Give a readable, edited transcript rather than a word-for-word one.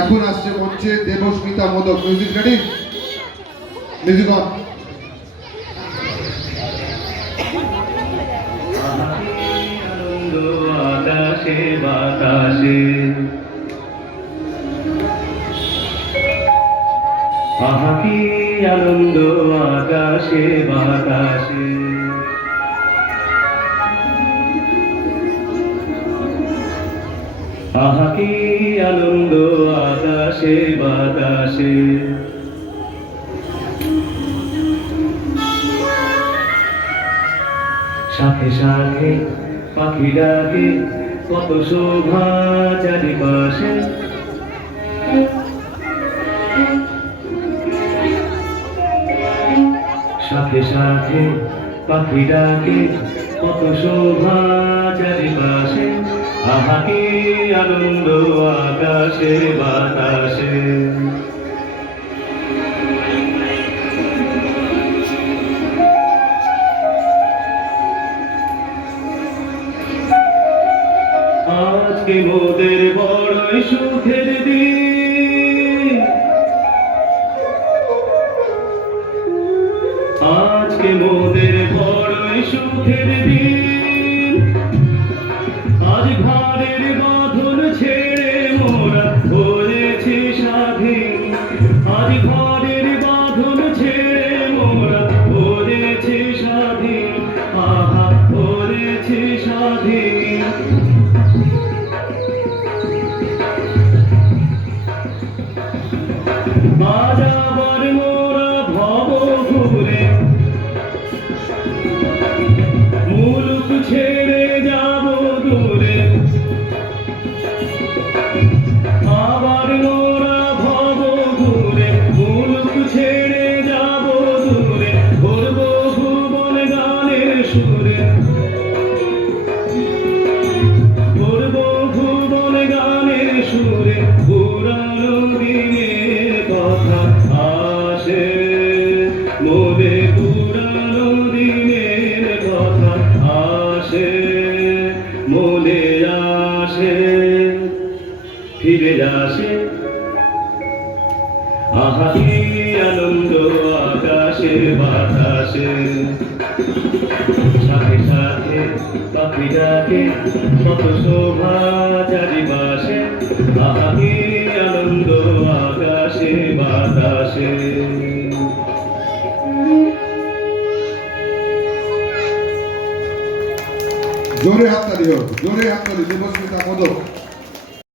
এখন আসছে মঞ্চে Debasmita modak. Music ready, music on. আকাশে বাতাসে আহা কি আনন্দ আকাশে বাতাসে, আহা কি আনন্দ আকাশে বাতাসে। সাথে সাথে পাখি ডাকে কত শোভা চারিপাশে, সাথে সাথে পাখি ডাকে কত শোভা চারিপাশে, আহা কি আনন্দ আকাশে বাতাসে। আজকে মোদের বড়ই সুখের দিন, আজকে মোদের বড়ই সুখের দিন। আজ ঘরের বাঁধন ছেড়ে মোরা হয়েছি স্বাধীন, আজ ঘরের বাঁধন ছেড়ে মোরা হয়েছি স্বাধীন, আহা হয়েছি স্বাধীন। আজ আবার মোরা ভব ঘুরে মুলুক ছেড়ে যাব দূরে, আবার মোরা ভব ঘুরে মুলুক ছেড়ে যাব দূরে, ভরব ভুবন গানের সুরে, ভরব ভুবন গানের সুরে। পুরানো দিনের কথা আসে মোরে, পুরানো দিনের কথা আসে মনে আসে, ফিরে আসে আহা কি আনন্দ আকাশে বাতাসে। সাথে সাথে পাখি ডাকে কত শোভা চারিপাশে, আহা কি আনন্দ আকাশে বাতাসে। জোরে হাততালি হোক, জোরে হাততালি। দেবস্মিতা মোদক।